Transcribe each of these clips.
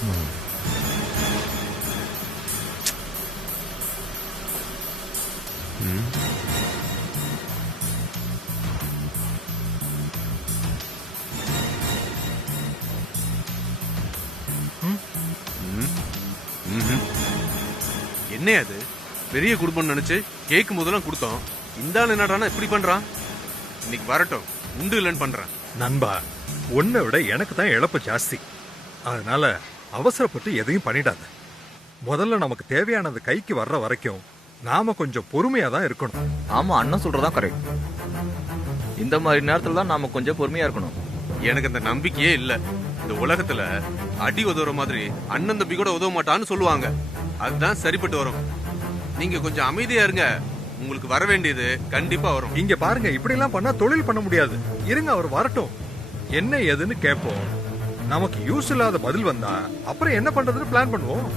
என்ன அது பெரிய குடும்பம் நினைச்சு கேக்கு முதல்ல கொடுத்தோம். இந்த ஆள் என்னடானா இப்படி பண்றான். இன்னைக்கு வரட்டும், உண்டு இல்லைன்னு பண்றான். நண்பா, உன்னை விட எனக்கு தான் இழப்பு ஜாஸ்தி. அதனால அவசரப்பட்டு எதையும் பண்ணிடாத. முதல்ல நமக்கு தேவையானது கைக்கு வர்ற வரைக்கும் நாம கொஞ்சம் பொறுமையா தான் இருக்கணும். ஆமா, அண்ணன் சொல்றதா கரெக்ட். இந்த மாதிரி நேரத்துல தான் நாம கொஞ்சம் பொறுமையா இருக்கணும். எனக்கு அந்த நம்பிக்கையே இல்ல. இந்த உலகத்துல அடி உதவுற மாதிரி அண்ணன் தம்பி கூட உதவ மாட்டான்னு சொல்லுவாங்க. அதுதான் சரிப்பட்டு வரும். நீங்க கொஞ்சம் அமைதியா இருங்க, உங்களுக்கு வர வேண்டியது கண்டிப்பா வரும். இங்க பாருங்க, இப்படி எல்லாம் பண்ணா தொழில் பண்ண முடியாது. இருங்க, அவர் வரட்டும், என்ன ஏதுன்னு கேட்போம். நமக்கு யூஸ் இல்லாத பதில் வந்தா அப்புறம் என்ன பண்றதுன்னு பிளான் பண்ணுவோம்.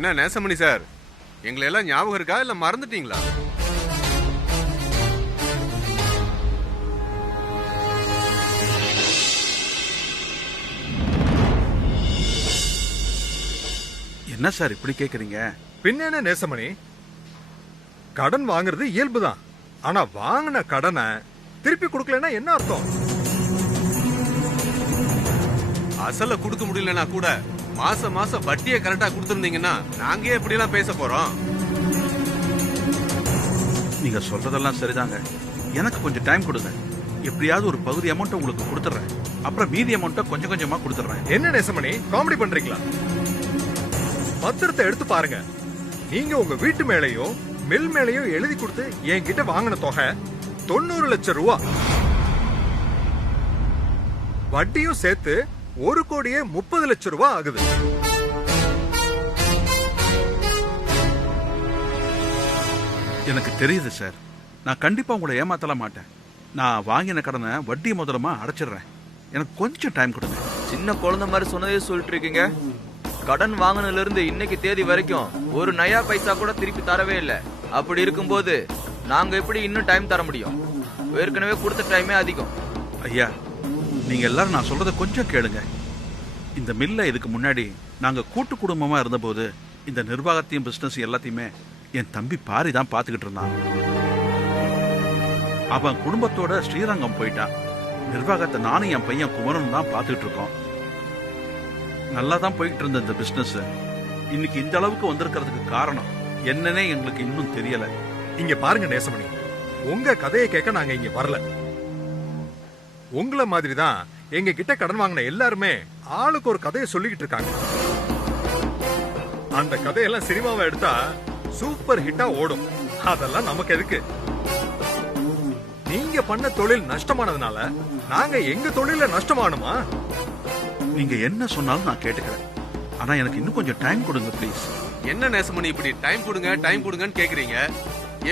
என்ன நேசமணி சார், எங்களை எல்லாம் ஞாபகம் இருக்கா இல்ல மறந்துட்டீங்களா? என்ன சார் இப்படி கேக்குறீங்க? பின்ன என்ன நேசமணி, கடன் வாங்குறது இயல்புதான். ஆனா வாங்கின கடனை திருப்பி கொடுக்கலன்னா என்ன அர்த்தம்? அசல கொடுக்க முடியலன்னா கூட மாசம் மாசம் வட்டியை கரெக்டா கொடுத்திருந்தீங்கன்னா நாங்க எப்படி எல்லாம் பேச போறோம்? நீங்க சொல்றதெல்லாம் சரிதாங்க. எனக்கு கொஞ்சம் டைம் கொடுங்க. எப்படியாவது ஒரு பகுதி அமௌண்ட் உங்களுக்கு கொடுத்துறேன். அப்புறம் மீதி அமௌண்ட்டை கொஞ்சம் கொஞ்சமா கொடுத்துறேன். என்ன நேசமணி, காமெடி பண்றீங்களா? பத்திரத்தை எடுத்து பாருங்க. நீங்க உங்க வீட்டு மேலேயோ மில் மேலேயோ எழுதி கொடுத்து என்கிட்ட வாங்கின தொகை 90 லட்சம் ரூபா. வட்டியும் சேர்த்து 1,30 லட்சம் ரூபாய் ஆகுது. எனக்கு தெரியுது சார். நான் கண்டிப்பா உங்களை ஏமாத்தல மாட்டேன். நான் வாங்கின கடனை வட்டி முதலமா அடைச்சிடுறேன். எனக்கு கொஞ்சம் டைம் கொடுங்க. சின்ன குழந்தை மாதிரி சொன்னதே சொல்லிட்டு இருக்கீங்க. கடன் வாங்கினதுல இருந்து இன்னைக்கு தேதி வரைக்கும் ஒரு நயா பைசா கூட திருப்பி தரவே இல்லை. அப்படி இருக்கும்போது நாங்க எப்படி இன்னும் டைம் தர முடியும்? ஏற்கனவே கொடுத்த டைமே அதிகம். ஐயா, நீங்க எல்லாரும் நான் சொல்றதை கொஞ்சம் கேளுங்க. இந்த மில்ல இதுக்கு முன்னாடி நாங்க கூட்டு குடும்பமா இருந்தபோது இந்த நிர்வாகத்தையும் பிசினஸ் எல்லாத்தையுமே என் தம்பி பாரி தான் பாத்துக்கிட்டு இருந்தான். அவன் குடும்பத்தோட ஸ்ரீரங்கம் போயிட்டான். நிர்வாகத்தை நானும் என் பையன் குமரனும் தான் பாத்துக்கிட்டு இருக்கோம். நல்லா தான் போய்கிட்டு இருந்த இந்த பிசினஸ் இன்னைக்கு இந்த அளவுக்கு வந்திருக்கிறதுக்கு காரணம் என்னன்னே எங்களுக்கு இன்னும் தெரியல. இங்க பாருங்க நேசமணி, உங்க கதையை கேட்க நாங்க இங்க வரல. உங்கள மாதிரி தான் எங்க கிட்ட கடன் வாங்கின எல்லாருமே ஆளுக்கு ஒரு கதையை சொல்லிக்கிட்டு இருக்காங்க. அந்த கதையெல்லாம் சினிமாவை எடுத்தா சூப்பர் ஹிட்டா ஓடும். அதெல்லாம் நமக்கு எதுக்கு? நீங்க பண்ண தொழில் நஷ்டமானதுனால நாங்க எங்க தொழில நஷ்டமானுமா? நீங்க என்ன சொன்னாலும் நான் கேட்டுக்கிறேன். ஆனா எனக்கு இன்னும் கொஞ்சம் டைம் கொடுங்க ப்ளீஸ். என்ன நேசமணி இப்படி டைம் கொடுங்கன்னு கேக்குறீங்க?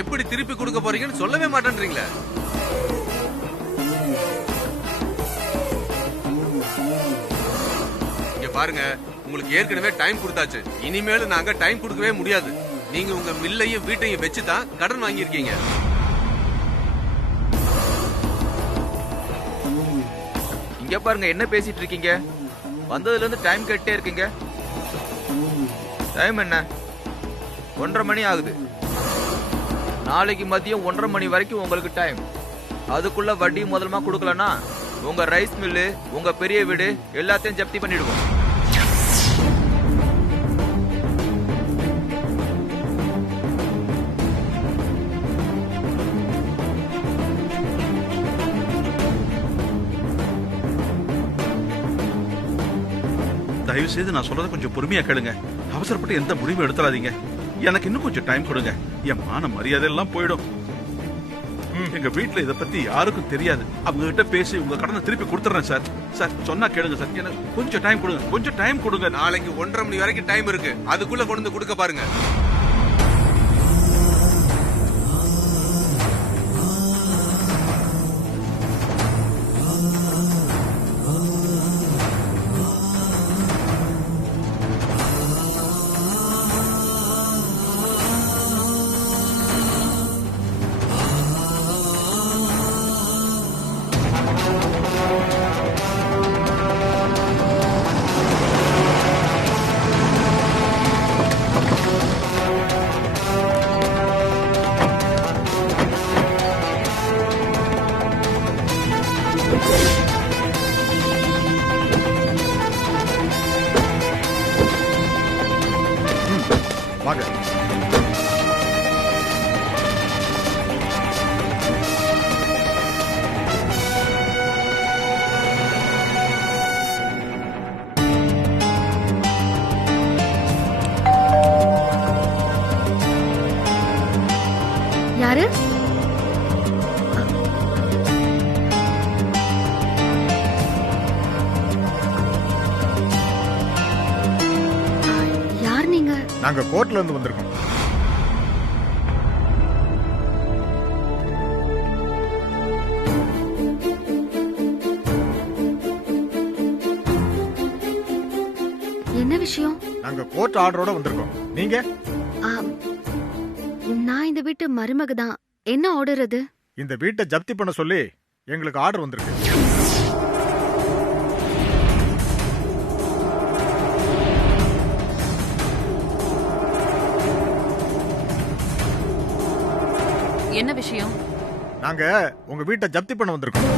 எப்படி திருப்பி கொடுக்க போறீங்கன்னு சொல்லவே மாட்டேன்றீங்களே. இங்க பாருங்க, உங்களுக்கு ஏற்கனவே டைம் கொடுத்தாச்சு. இனிமேல் நாங்க டைம் கொடுக்கவே முடியாது. நீங்க உங்க மில்லையும் வீட்டையும் வச்சுதான் கடன் வாங்கியிருக்கீங்க. இங்க பாருங்க, என்ன பேசிட்டு இருக்கீங்க? வந்ததுல இருந்து டைம் கேட்டே இருக்கீங்க. டைம் என்ன? 1:30 மணி ஆகுது. நாளைக்கு மதியம் 1:30 மணி வரைக்கும் உங்களுக்கு டைம். அதுக்குள்ள வட்டி முதலமா கொடுக்கலன்னா உங்க ரைஸ் மில்லு, உங்க பெரிய வீடு எல்லாத்தையும் ஜப்தி பண்ணிடுவோம். தயவு செய்து நான் சொல்றதை கொஞ்சம் பொறுமையா கேளுங்க. அவசரப்பட்டு எந்த முடிவும் எடுத்துறாதீங்க. எனக்கு இன்னும் கொஞ்சம் டைம் கொடுங்க. என் மான மரியாதை எல்லாம் போயிடும். எங்க வீட்டுல இத பத்தி யாருக்கும் தெரியாது. அவங்க கிட்ட பேசி உங்க கடனை திருப்பி கொடுத்துறேன் சார். சார் சொன்னா கேளுங்க சார். எனக்கு கொஞ்சம் டைம் கொடுங்க, கொஞ்சம் டைம் கொடுங்க. நாளைக்கு 1:30 மணி வரைக்கும் டைம் இருக்கு. அதுக்குள்ள கொண்டு வந்து கொடுக்க பாருங்க. வாங்க. யாரு? யார் நீங்க? நாங்க கோர்ட்ல இருந்து வந்திருக்கோம். என்ன விஷயம்? நாங்க கோர்ட் ஆர்டரோட வந்திருக்கோம். நீங்க? ஆ, நான் இந்த வீட்டு மருமக தான். என்ன ஆர்டர் அது? இந்த வீட்டை ஜப்தி பண்ண சொல்லி எங்களுக்கு ஆர்டர் வந்திருக்கு. என்ன விஷயம்? நாங்க உங்க வீட்டை ஜப்தி பண்ண வந்திருக்கோம்.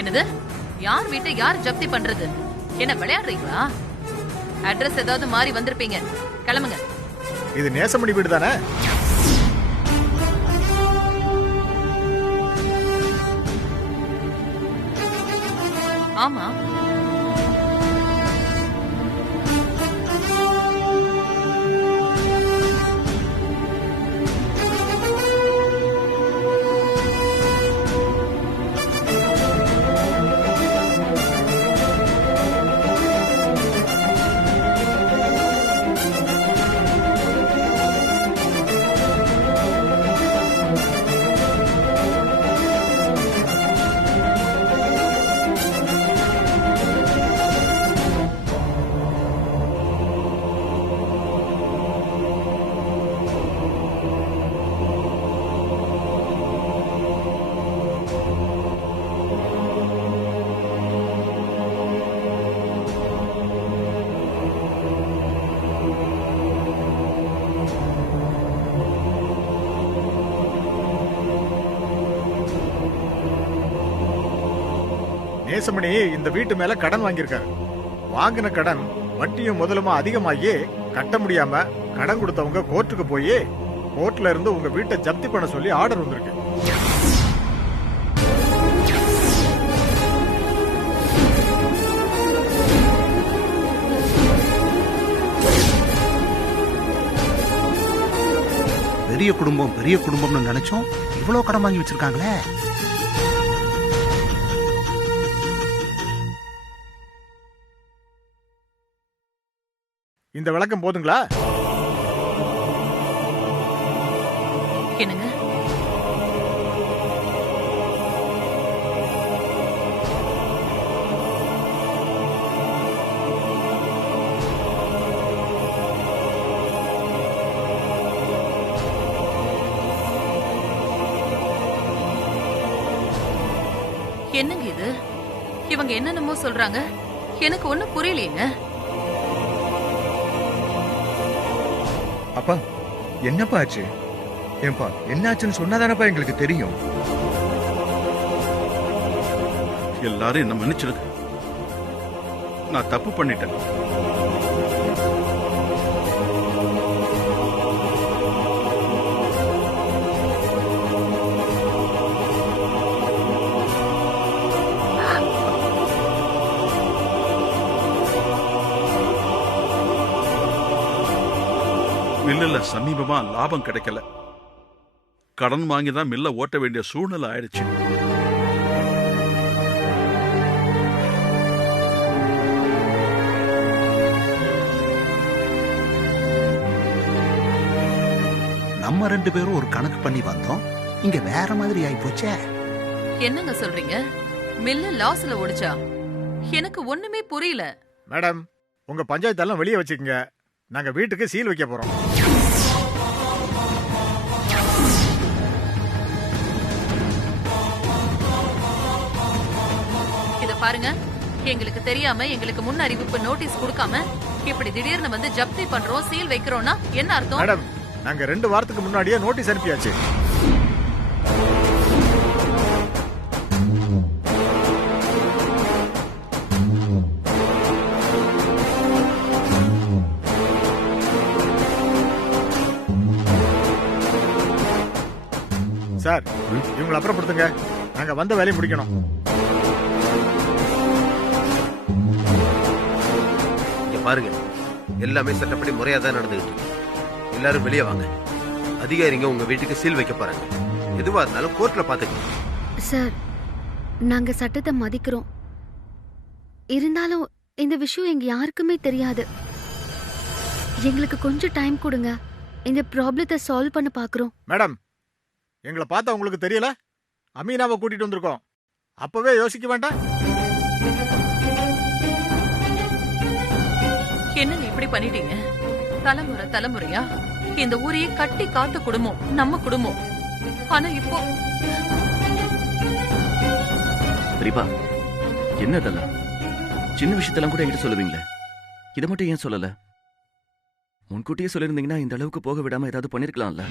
என்னது? யார் வீட்டை யார் ஜப்தி பண்றது? என்ன விளையாடுறீங்களா? அட்ரஸ் ஏதாவது மாறி வந்திருப்பீங்க. கிளம்புங்க. இது நேசமணி வீடு தானே? ஆமா. நேசமணி இந்த வீட்டு மேல கடன் வாங்கியிருக்காரு. வாங்கின கடன் வட்டியும் முதலுமா அதிகமாகி கட்ட முடியாம கடன் கொடுத்தவங்க கோர்ட்டுக்கு போய் கோர்ட்ல இருந்து உங்க வீட்டை ஜப்தி பண்ண சொல்லி ஆர்டர் வந்திருக்கு. பெரிய குடும்பம்னு நினைச்சோம். இவ்வளவு கடன் வாங்கி வச்சிருக்காங்களே. இந்த விளக்கம் போதுங்களா? என்னங்க? என்னங்க இது? இவங்க என்னென்னமோ சொல்றாங்க, எனக்கு ஒண்ணும் புரியலையேங்க. அப்பா என்னப்பா ஆச்சு? ஏன்பா என்னாச்சுன்னு சொன்னாதானப்பா எங்களுக்கு தெரியும். எல்லாரும் என்ன மன்னிச்சிருங்க, நான் தப்பு பண்ணிட்டேன். மில்லுல சமீபமா லாபம் கிடைக்கல, கடன் வாங்கி தான் மில்ல ஓட்ட வேண்டிய சூழ்நிலை ஆயிடுச்சு. நம்ம 2 பேரும் ஒரு கணக்கு பண்ணி வந்தோம், இங்க வேற மாதிரி ஆயி போச்சே. என்னங்க சொல்றீங்க? மில்ல லாஸ்ல ஓடிச்சா? எனக்கு ஒண்ணுமே புரியல. மேடம், உங்க பஞ்சாயத்தெல்லாம் வெளியே வச்சுக்கங்க. நாங்க வீட்டுக்கு சீல் வைக்க போறோம். இத பாருங்க, எங்களுக்கு தெரியாம, எங்களுக்கு முன் அறிவிப்பு நோட்டீஸ் கொடுக்காம இப்படி திடீர்னு வந்து ஜப்தி பண்றோம், சீல் வைக்கிறோம்னா என்ன அர்த்தம்? மேடம், நாங்க 2 வாரத்துக்கு முன்னாடியே நோட்டீஸ் அனுப்பியாச்சு. சார், இவங்களை அப்புறப்படுத்துங்க. நாங்க வந்த வேலையை முடிக்கணும். இங்க பாருங்க, எல்லாமே சட்டப்படி முறையா தான் நடந்துகிட்டு இருக்கு. எல்லாரும் வெளியே வாங்க. அதிகாரிங்க உங்க வீட்டுக்கு சீல் வைக்க போறாங்க. எதுவா இருந்தாலும் கோர்ட்ல பாத்துக்கலாம். சார், நாங்க சட்டத்தை மதிக்கிறோம். இருந்தாலும் இந்த விஷயம் எங்க யாருக்குமே தெரியாது. எங்களுக்கு கொஞ்சம் டைம் கொடுங்க. இந்த ப்ராப்ளத்தை சால்வ் பண்ண பாக்குறோம். மேடம், எங்களை பார்த்தா உங்களுக்கு தெரியல? அமீனாவை கூட்டிட்டு வந்திருக்கோம். அப்பவே யோசிக்க வேண்டாம்? என்னங்க இப்படி பண்ணிட்டீங்க? தலைமுறை தலைமுறையா இந்த ஊரையே கட்டி காத்த குடும்பம் நம்ம குடும்பம். ஆனா இப்போ பெரியப்பா, என்ன இதெல்லாம்? சின்ன விஷயத்தெல்லாம் கூட என்கிட்ட சொல்லுவீங்களே, இதை மட்டும் ஏன் சொல்லல? முன்கூட்டியே சொல்லியிருந்தீங்கன்னா இந்த அளவுக்கு போக விடாம ஏதாவது பண்ணிருக்கலாம்ல.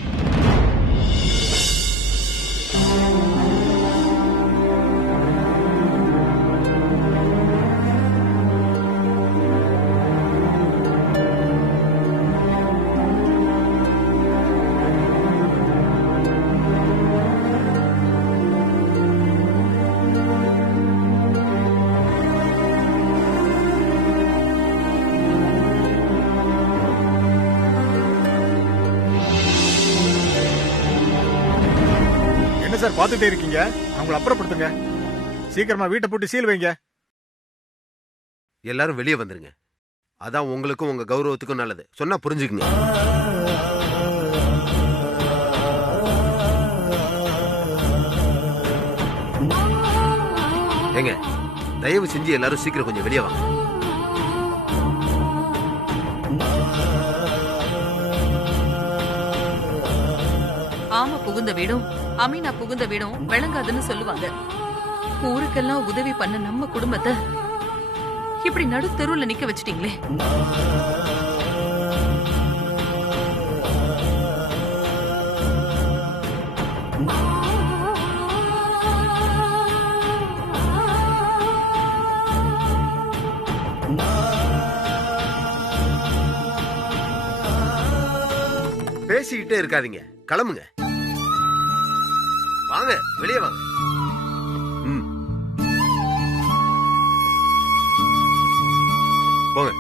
சார், பார்த்துட்டே இருக்கீங்க? அவங்களை அப்புறப்படுத்துங்க. சீக்கிரமா வீட்டை போட்டு சீல் வைங்க. எல்லாரும் வெளியே வந்துருங்க. அதான் உங்களுக்கும் உங்க கௌரவத்துக்கும் நல்லது. சொன்னா புரிஞ்சுக்குங்க. ஏங்க, தயவு செஞ்சு எல்லாரும் சீக்கிரம் கொஞ்சம் வெளியே வாங்க. ஆமா, புகுந்த வீடும் அமீனா புகுந்த வீடும் விளங்காதுன்னு சொல்லுவாங்க. ஊருக்கெல்லாம் உதவி பண்ண நம்ம குடும்பத்தை இப்படி நடு தெருவுல நிக்க வச்சிட்டீங்களே. பேசிக்கிட்டே இருக்காதீங்க, கிளம்புங்க. வாங்க, வெளியே வாங்க. போங்க.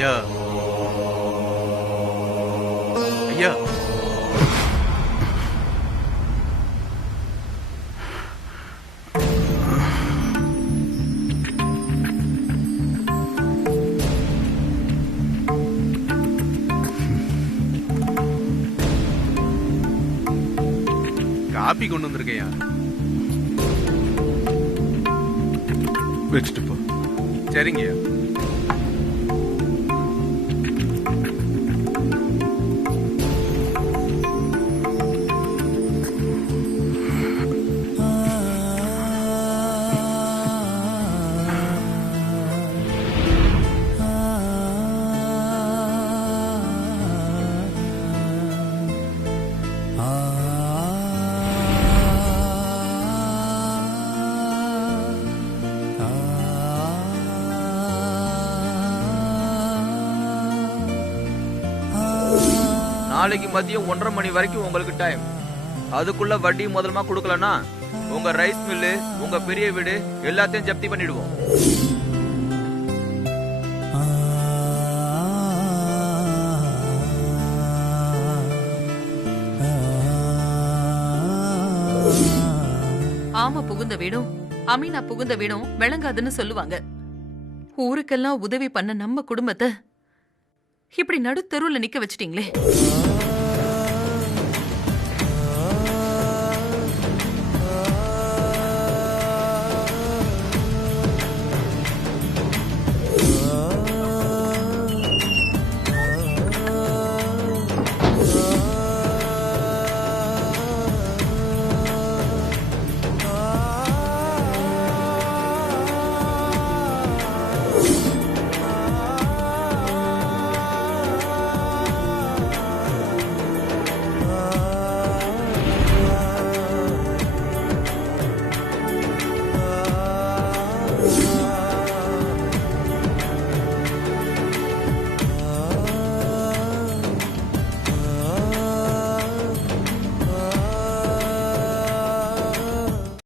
ஐயா ஐயா காப்பி கொண்டு வந்திருக்கையா வச்சுட்டு போ. சரிங்கய்யா. நாளைக்கு மதியம் 1:30 மணி வரைக்கும் உங்களுக்கு டைம். அதுக்குள்ள வட்டி முதலமா கொடுக்கலன்னா உங்க ரைஸ் மில்லு, உங்க பெரிய வீடு எல்லாத்தையும் ஜப்தி பண்ணிடுவோம். ஆமா புகுந்த வீடும் அமீனா புகுந்த வீடும் விளங்காதுன்னு சொல்லுவாங்க. ஊருக்கெல்லாம் உதவி பண்ண நம்ம குடும்பத்தை இப்படி நடு தெருவுல நிக்க வச்சிட்டீங்களே.